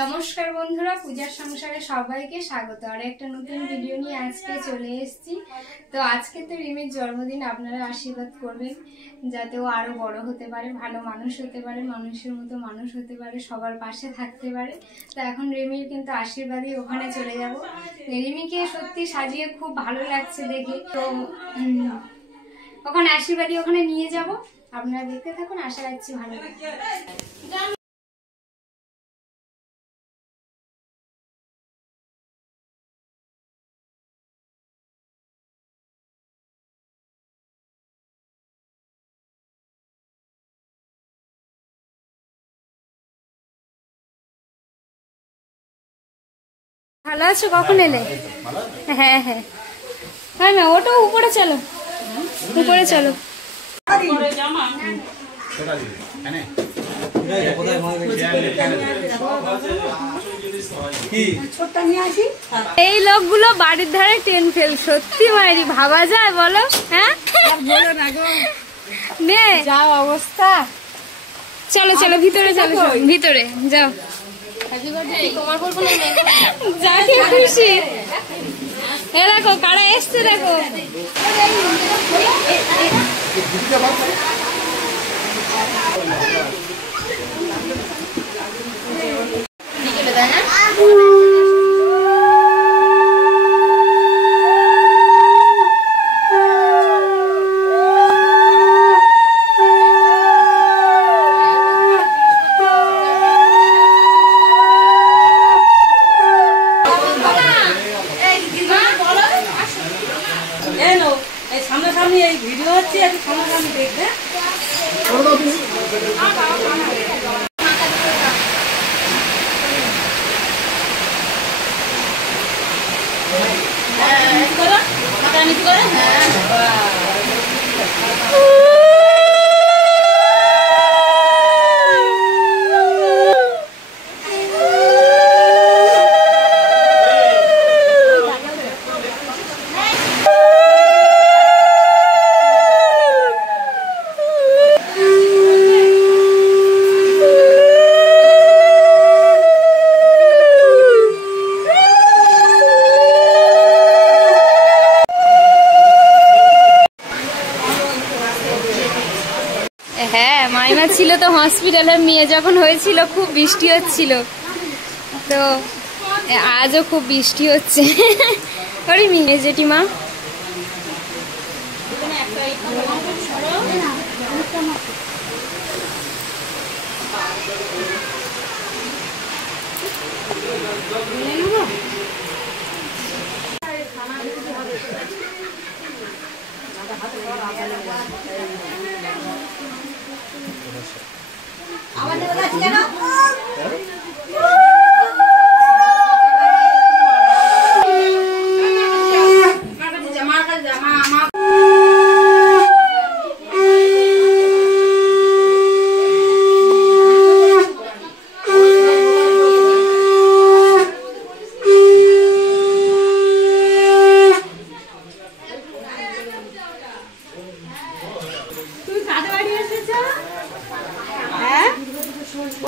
নমস্কার বন্ধুরা, পূজার সংসারে সবাইকে স্বাগত। আর একটা নতুন ভিডিও নিয়ে আজকে চলে এসেছি। তো আজকে তো রিমির জন্মদিন, আপনারা আশীর্বাদ করবেন যাতে ও আরো বড় হতে পারে, ভালো মানুষ হতে পারে, মানুষের মতো মানুষ হতে পারে, সবার পাশে থাকতে পারে। তো এখন রিমির কিন্তু আশীর্বাদই ওখানে চলে যাব। রিমিকে সত্যি সাজিয়ে খুব ভালো লাগছে দেখে। তো ওখানে আশীর্বাদই ওখানে নিয়ে যাব, আপনারা দেখতে থাকুন, আশা রাখছি ভালো লাগবে। ভালো আছো? কখন এলে? হ্যাঁ হ্যাঁ হ্যাঁ না, ওটা উপরে চলো, উপরে চলো। এই লোকগুলো বাড়ির ধারে টেন ফেল, সত্যি মায়েরি ভাবা যায় বলো? হ্যাঁ নে যাও অবস্থা। চলো চলো ভিতরে, চলো ভিতরে যাও। যাকে খুশি দেখো কারা এসছে, দেখো সামনাসামনি এই ভিডিও হচ্ছে, একটু সামনাসামনি দেখবে। হ্যাঁ মাইমা ছিল তো হসপিটালে, মেয়ে যখন হয়েছিল খুব বৃষ্টি হচ্ছিল, তো আজও খুব বৃষ্টি হচ্ছে। ওরে মেয়ে জেঠিমা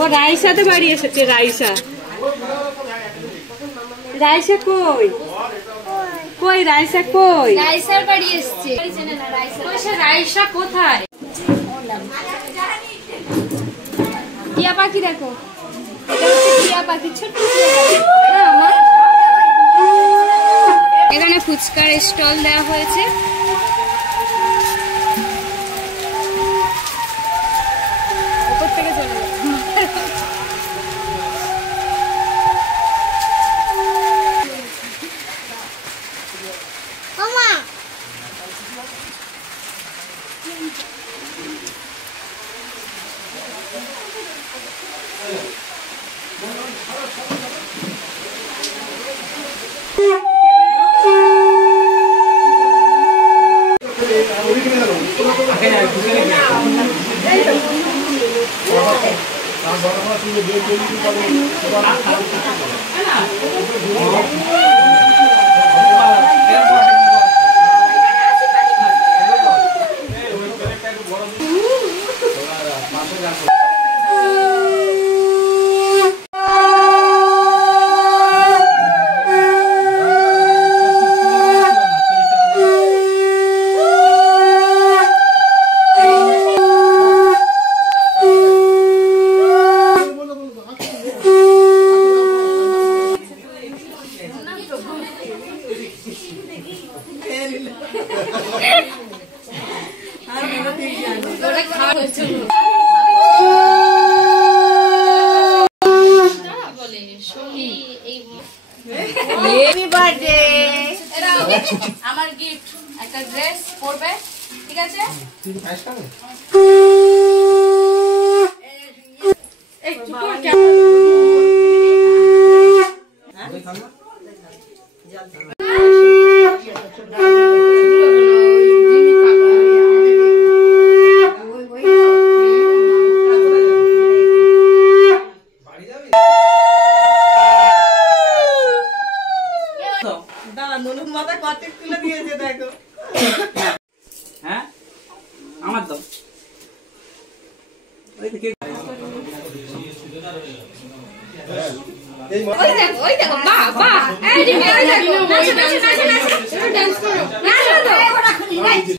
ও রাইসাতে বাড়ি এসেছে। রাইসা, রাইসা কই কই? রাইসা কই? রাইসার বাড়ি এসছে। রাইসা কোথায়? টিয়া পাখি দেখো, এটা হচ্ছে টিয়া পাখি, ছোট্ট আমার। এখানে ফুচকার স্টল দেওয়া হয়েছে। উপর থেকে চলে যাবে। Happy birthday. আমার গিফট একটা ড্রেস পরবে, ঠিক আছে? এই চুপ কর। হ্যাঁ আমার তো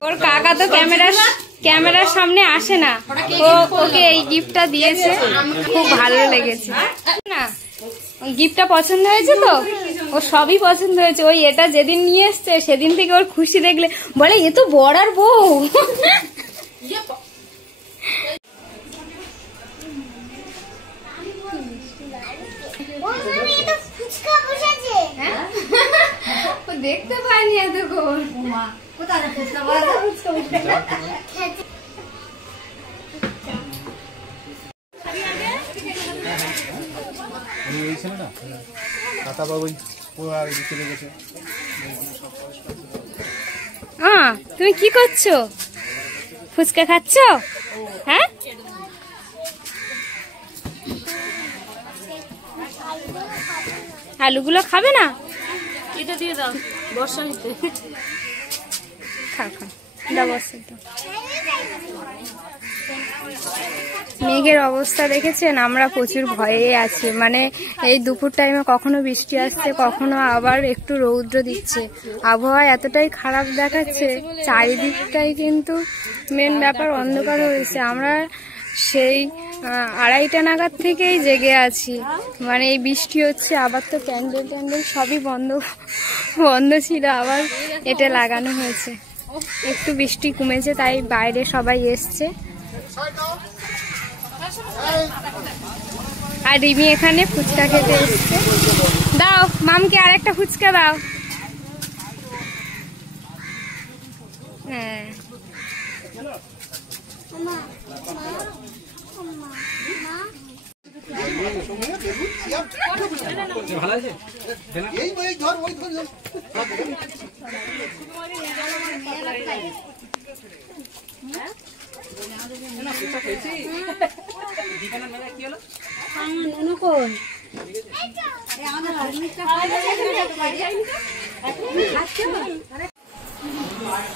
ওর কাকা তো ক্যামেরার সামনে আসে না, ওকে এই গিফটটা দিয়েছে, খুব ভালো লেগেছে না? গিফটটা পছন্দ হয়েছে তো? ও সবই পছন্দ হয়েছে। ওই এটা যেদিন নিয়ে এসছে সেদিন থেকে ওর খুশি দেখলে বলে এ তো বড়ার বউ। ও দেখতে পায়নি এতক্ষণ। তুমি কি করছো? ফুচকা খাচ্ছ? হ্যাঁ, আলুগুলো খাবে না? এটা দিয়ে দাও, বর্ষা নিতে। খাও খাও, দাও বর্ষা দাও। মেঘের অবস্থা দেখেছেন? আমরা প্রচুর ভয়ে আছি, মানে এই দুপুর টাইমে কখনো বৃষ্টি আসছে, কখনো আবার একটু রৌদ্র দিচ্ছে। আবহাওয়া এতটাই খারাপ দেখাচ্ছে, চারিদিকটাই কিন্তু মেন ব্যাপার অন্ধকার হয়েছে। আমরা সেই 2:30 নাগাদ থেকেই জেগে আছি, মানে এই বৃষ্টি হচ্ছে, আবার তো প্যান্ডেল ট্যান্ডেল সবই বন্ধ ছিল, আবার এটা লাগানো হয়েছে। একটু বৃষ্টি কমেছে তাই বাইরে সবাই এসছে। আর রিমি এখানে ফুচকা খেতে এসছে। দাও মামকে আর একটা ফুচকা দাও। হ্যাঁ, ভালো আছে।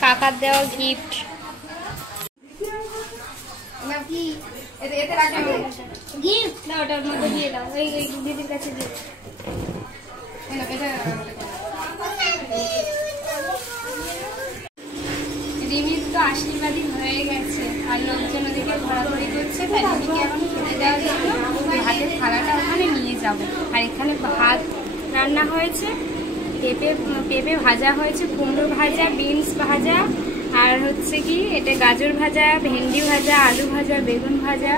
কাকার দেওয়া গিফট। গিফট না, ওটার মধ্যে দিয়ে দাও, এই দিদির কাছে দিয়ে রিমির তো আশীর্বাদী হয়ে গেছে, আর লোকজন ওদিকে ঘোরাঘুরি করছে, তাই রিমিকে এখন খেতে দেওয়ার জন্য ভাতের থালাটা ওখানে নিয়ে যাব। আর এখানে ভাত রান্না হয়েছে, পেঁপে ভাজা হয়েছে, কুমড়ো ভাজা, বিনস ভাজা, আর হচ্ছে কি এটা গাজর ভাজা, ভেন্ডি ভাজা, আলু ভাজা, বেগুন ভাজা,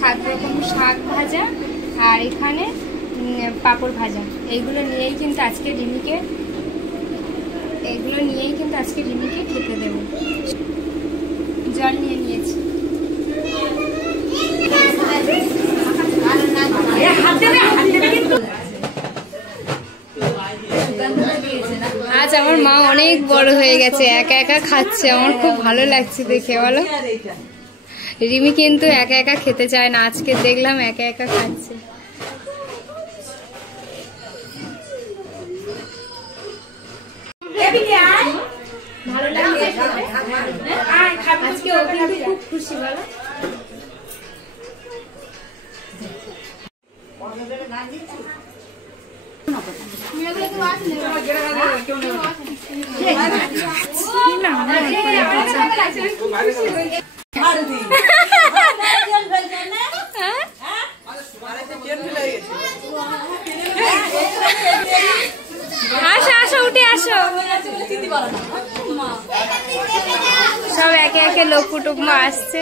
7 রকম শাক ভাজা, আর এখানে পাঁপড় ভাজা। এইগুলো নিয়েই কিন্তু আজকে রিমিকে খেতে দেব। জল নিয়ে নিয়েছি। আজ আমার মা অনেক বড় হয়ে গেছে, একা একা খাচ্ছে, আমার খুব ভালো লাগছে দেখে। বলো, রিমি কিন্তু একা একা খেতে চায় না, আজকে দেখলাম একা একা খাচ্ছে। আজকে ও কিন্তু খুব খুশি। বলো, আসো আসো, উঠে আসো। সব একে একে লোক কুটুম্ব আসছে।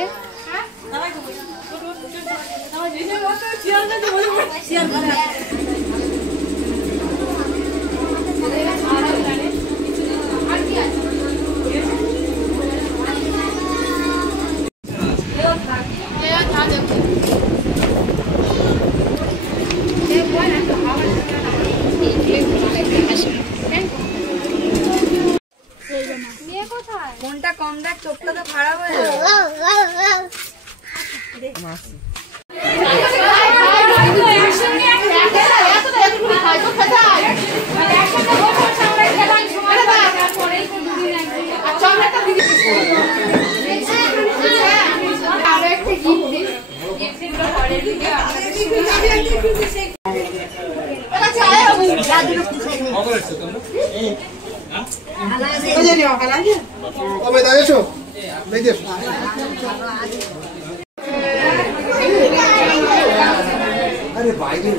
अरे भाई ने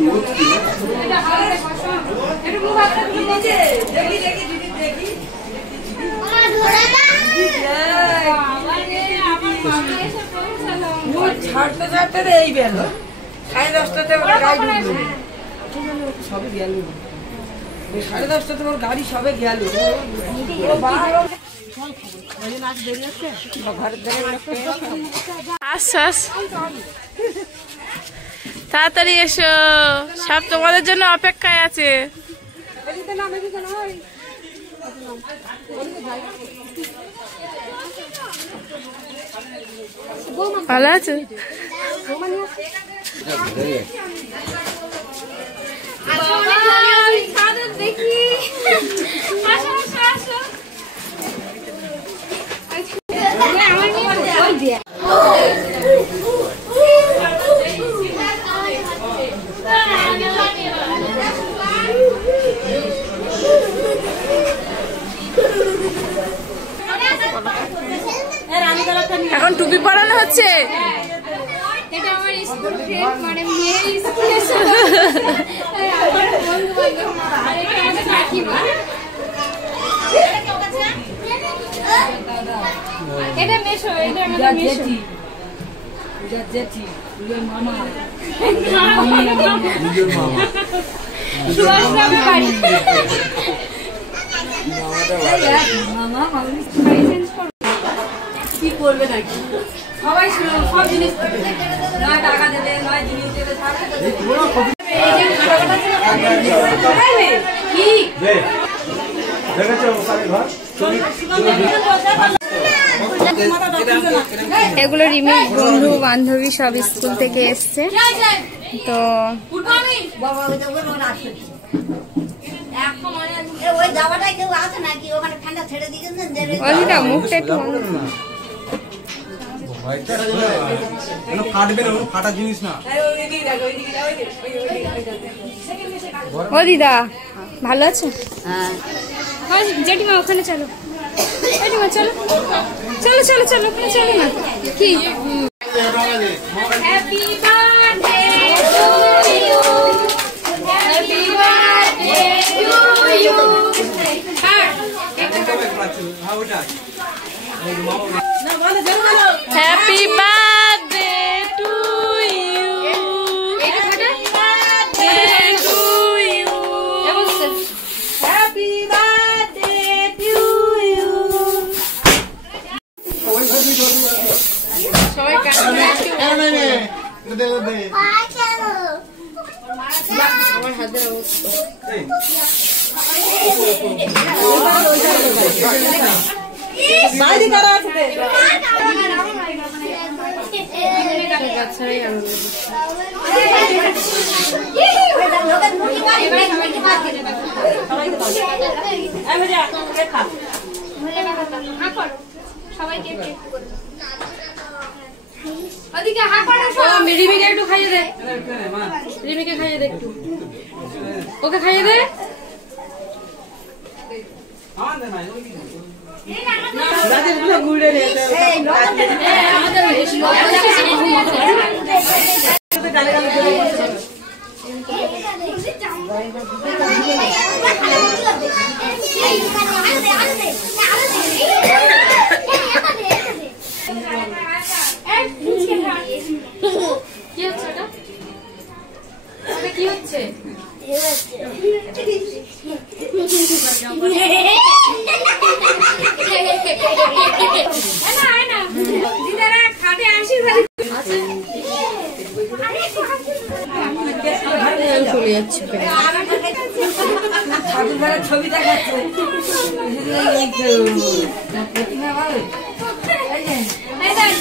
रोज ছাড়তে ছাড়তে এই বেল 10:30টাতে সবে গেল 10:30টাতে ওর গাড়ি সবে গেল তাড়াতাড়ি এসো, সব তোমাদের জন্য অপেক্ষায় আছে। ভালো আছে? দেখি এখন টুপি পরানো হচ্ছে। এটা আমার স্কুল ফ্রেন্ড, মানে মেয়ের স্কুলের বন্ধু বান্ধব, আর এটা আমাদের কাকিমা। এটা মেশো, এটা আমাদের মেশো। সুভাষগ্রামে বাড়ি। কি করবে নাকি সবাই সব জিনিস নয় টাকা দেবে, নয় জিনিস দেবে। এগুলো রিমির বন্ধু বান্ধবী সব স্কুল থেকে এসছে। তো অলিটা মুখটা একটু ফাটা জিনিস না। ও দিদা ভালো আছে? হ্যাঁ জেঠিমা ওখানে চলো, জেঠিমা চলো চলো চলো চলো ওখানে চলো না। কি happy birthday to you, happy birthday to you. Happy birthday to you, happy birthday to you, happy birthday to you. সবাই কাছে আমার হাতের অবস্থা। বাইরে কারা আছে? বাচ্চারাই আনন্দ। রিমিকে একটু খাইয়ে দে, রিমিকে খাইয়ে দে একটু, ওকে খাইয়ে দে। কি হচ্ছে এটা? কি হচ্ছে? দিদারা খাটে আশীর্বাদ চলে যাচ্ছে। ঠাকুরঘরের ছবি দেখাচ্ছে।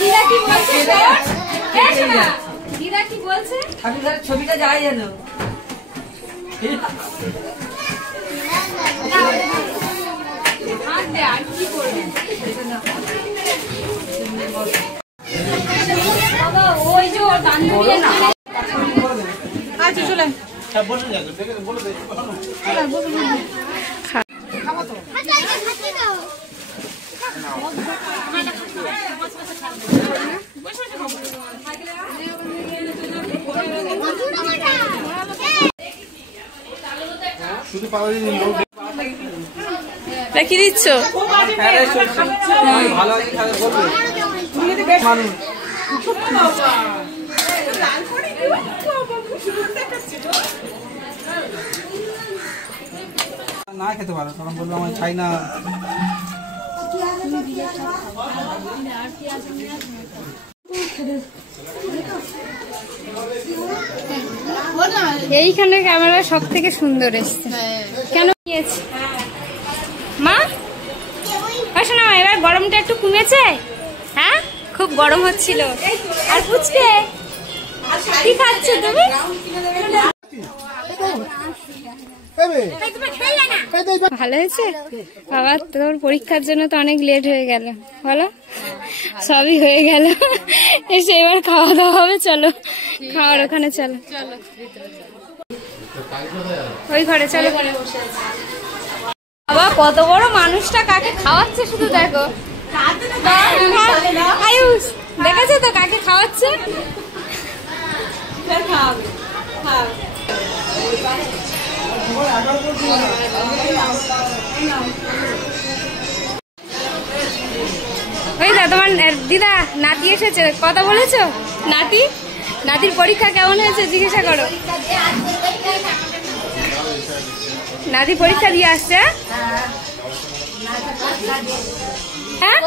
দিদা কি বলছে? দিদা কি বলছে? ঠাকুরঘরের ছবিটা যায় যেন। আর কি করবে বাবা? ওই যে ওর বান্ধবী চলে শুধু পাওয়া যায় কি দিচ্ছ? ভালো আছে খাবে বলবে মানুষ না খেতে পারো তখন বলবো আমি খাই না। এইখানে ক্যামেরা সব থেকে সুন্দর এসছে। কেন নিয়েছে মা? আসো না, এবার গরমটা একটু কমেছে। হ্যাঁ, খুব গরম হচ্ছিল। আর পুচকে কি খাচ্ছ তুমি? ভালো হয়েছে বাবা? তোর পরীক্ষার জন্য তো অনেক লেট হয়ে গেল, বলো? সবই হয়ে গেল, এসে এবার খাওয়া দাওয়া হবে। চলো খাওয়ার ওখানে চলো, ওই ঘরে চলো। বাবা কত বড় মানুষটা কাকে খাওয়াচ্ছে শুধু দেখো। আয়ুষ দেখেছো তো কাকে খাওয়াচ্ছে? ওই দা তোমার দিদা নাতি এসেছে, কথা বলেছো? নাতির পরীক্ষা কেমন হয়েছে জিজ্ঞাসা করো। নাতি পরীক্ষা দিয়ে আসছে। হ্যাঁ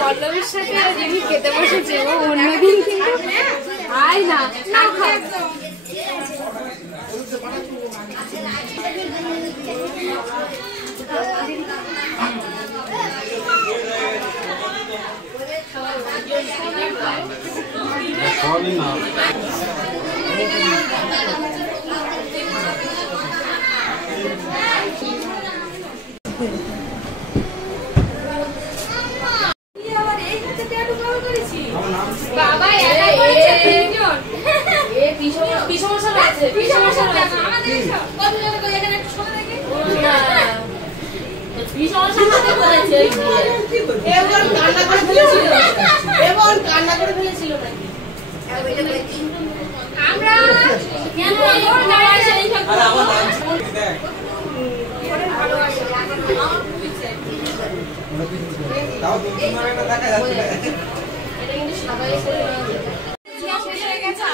পল্লবীর সাথে রিমি খেতে বসেছে, ও অন্যদিন কিন্তু আয় না বাবা একা করেছে তিনজন।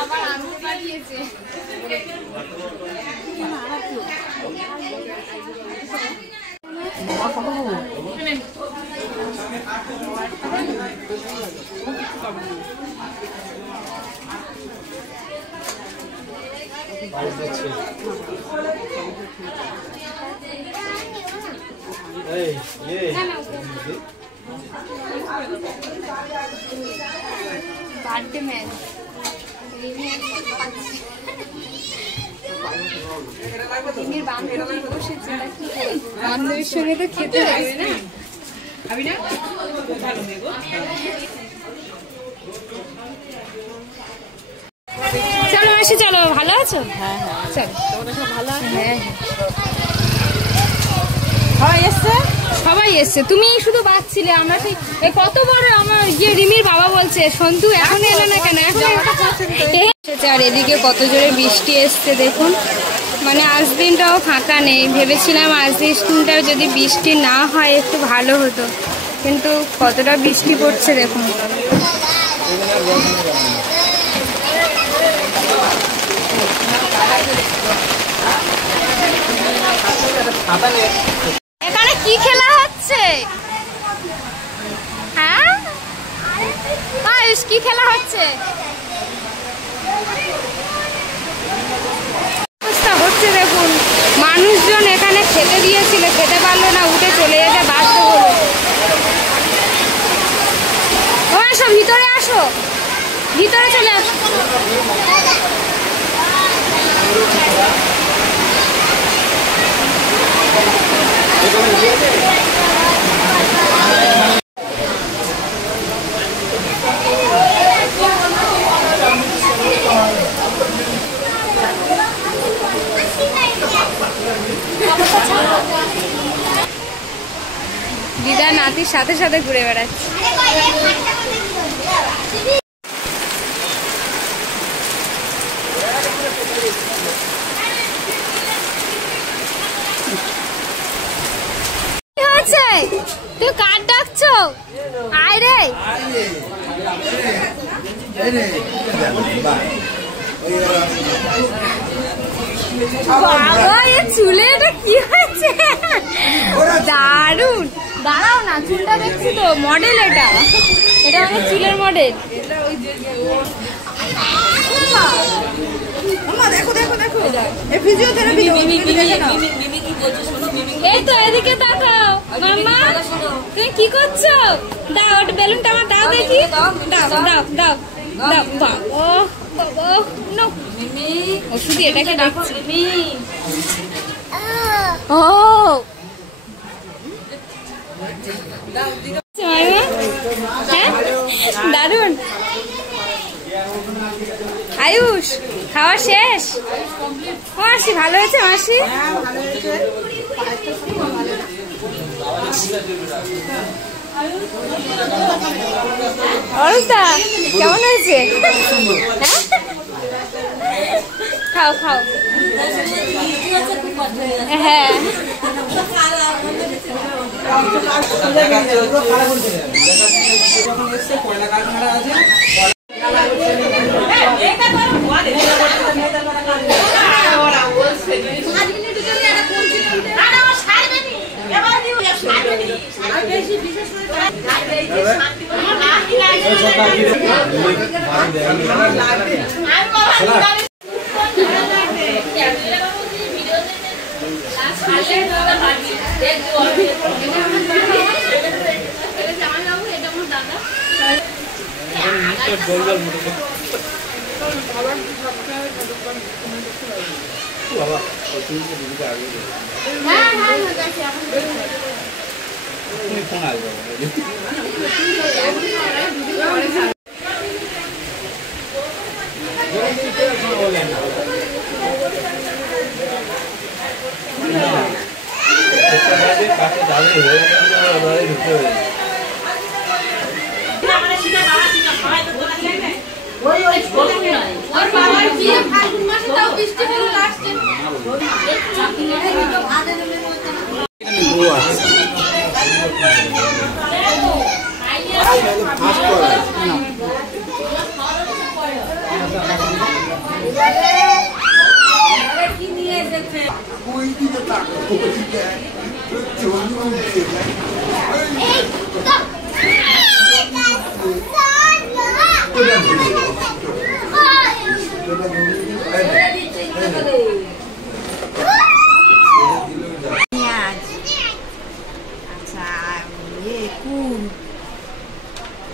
আবার আনতে পাঠিয়েছে। বার্থডে ম্যান বান্ধবীর সঙ্গে তো খেতে লাগবে না। চলো মাসি চলো, ভালো আছো? হ্যাঁ চলো। হ্যাঁ সবাই এসছে, তুমি শুধু বাঁচছিলে। আমরা সেই কত বড় আমার রিমির বাবা বলছে সন্তু এখন এলো না কেন? আর এদিকে কত জোরে বৃষ্টি এসছে দেখুন, মানে আজ দিনটাও ফাঁকা নেই। ভেবেছিলাম আজ দিনটাও যদি বৃষ্টি না হয় একটু ভালো হতো, কিন্তু কতটা বৃষ্টি পড়ছে দেখুন। এখানে কি খেলা হচ্ছে? হ্যাঁ আয়ুষ কি খেলা হচ্ছে? অবস্থা হচ্ছে দেখুন, মানুষজন এখানে খেতে দিয়েছিল, খেতে পারলো না, উঠে চলে যেতে বাধ্য হলো। ও আসো ভিতরে, আসো ভিতরে চলে আসো। দিদা নাতির সাথে সাথে ঘুরে বেড়াচ্ছে। কি হয়েছে? তুই কার ডাকছো? আয় রে। বাবা, এ চুলে এটা কি হয়েছে? দারুন। দাঁড়াও না, চুলটা দেখছি তো, মডেল এটা। এটা মানে চুলের মডেল। এই তো এদিকে তাকাও। মাম্মা তুমি কি করছো? দাও ওটা বেলুনটা আমার দাও দেখি। দাও দাও দাও দাও। বাবা বাবা নো। ও শুধু এটাকে ডাকছে। ও হ্যাঁ, দারুন। আয়ুষ, খাওয়া শেষ? মাসি ভালো হয়েছে? মাসি অরুণদা কেমন হয়েছে? খাও খাও। হ্যাঁ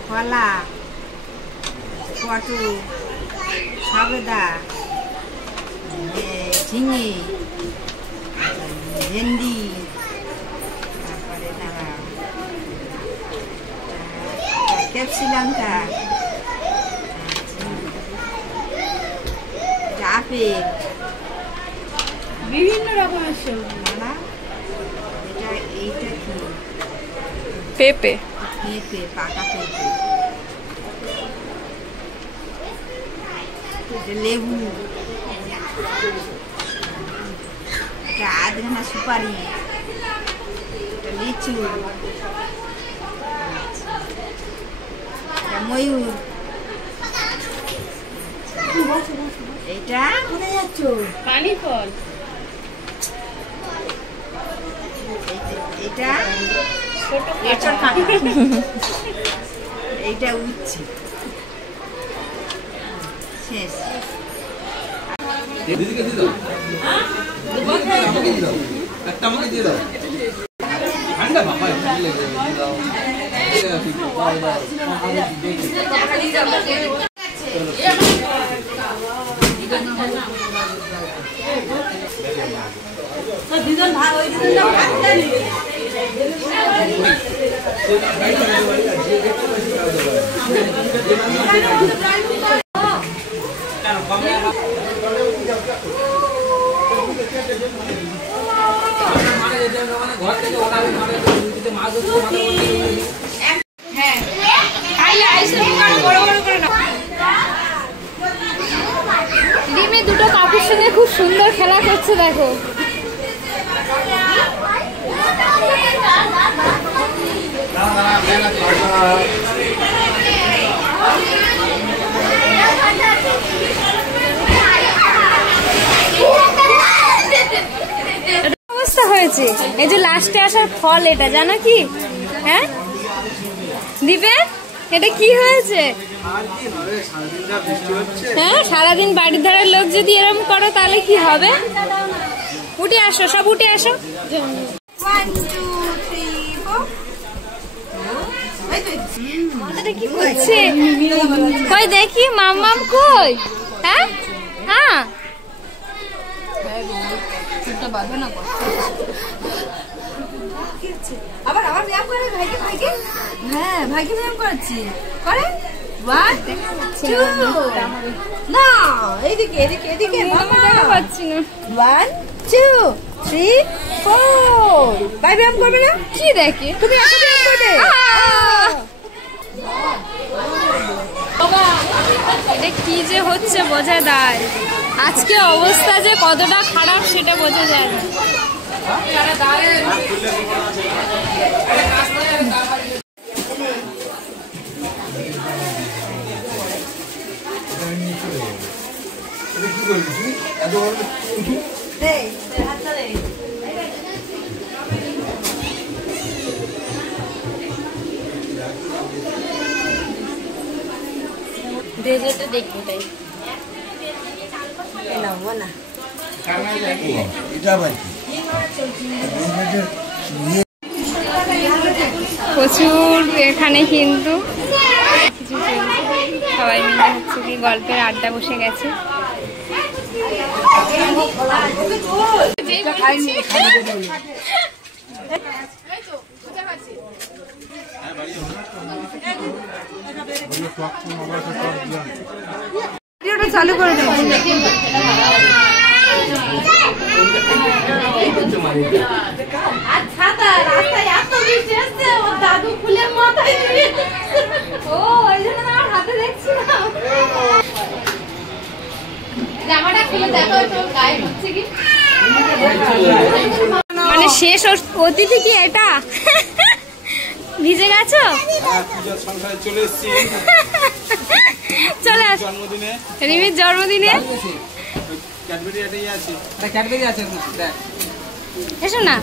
কলা, পটল, সবেদা, ঝিঙে, ভেন্ডি, তারপরে ক্যাপসিকামটা, আপেল, বিভিন্ন রকমের সবজি। না এটা এইটা কি? পেঁপে। পেঁপে, পাকা পেঁপে, লেবু, এটা আধখানা সুপারি, এটা লিচু, এটা ময়ূর, এটা পানি ফল, এটা এইটা উচ্ছে। শেষ। দিদিকে দিয়ে দাও, একটা আমাকে দিয়ে দাও। ঠান্ডা বাবা দুজন ভাগ ওই ঘর থেকে সুন্দর খেলা করছে দেখো। অবস্থা হয়েছে, এই যে লাস্টে আসার ফল এটা, জানো কি? হ্যাঁ দিবে, এটা কি হয়েছে? হ্যাঁ, সারাদিন বাড়ির ধারের লোক যদি এরকম করো তাহলে কি হবে? উঠে আসো, সব উঠে আসো। 1 2 3 4 এটা কি করছে? কই দেখি, মাম্মাম কই? হ্যাঁ হ্যাঁ, আবার আবার ব্যায়াম করে ভাইকে ভাইকে। হ্যাঁ, ভাইকে ব্যায়াম করাচ্ছি। করে 1 2 না, এইদিকে এদিকে এদিকে মামা। পাচ্ছি না। 1 2 3 4 ভাই ব্যায়াম করবে না? কি দেখে? তুমি একা ব্যায়াম করবে? এটা কি যে হচ্ছে বোঝা যায়, আজকে অবস্থা যে কতটা খারাপ সেটা বোঝা যায় না। ডেজার্টে দেখবো তাই। প্রচুর এখানে কিন্তু কিছু চলছে, সবাই মিলে হচ্ছে কি গল্পের আড্ডা বসে গেছে। ভিডিওটা চালু করে দিয়েছি। আর ছাতা রাস্তায় এত বৃষ্টি আসছে, ওর দাদু খুলে মাথায় দিয়ে। ও, ওই জন্য আমার হাতে দেখছি না। জামাটা খুলে দেখো তোর গায়ে হচ্ছে কি। মানে শেষ অতিথি কি এটা? ভিজে গেছো? চলে এসছি চলে আস জন্মদিনে, রিমির জন্মদিনে। ক্যাডবেরি এটাই আছে। ক্যাডবেরি আছে দেখ। এসো না।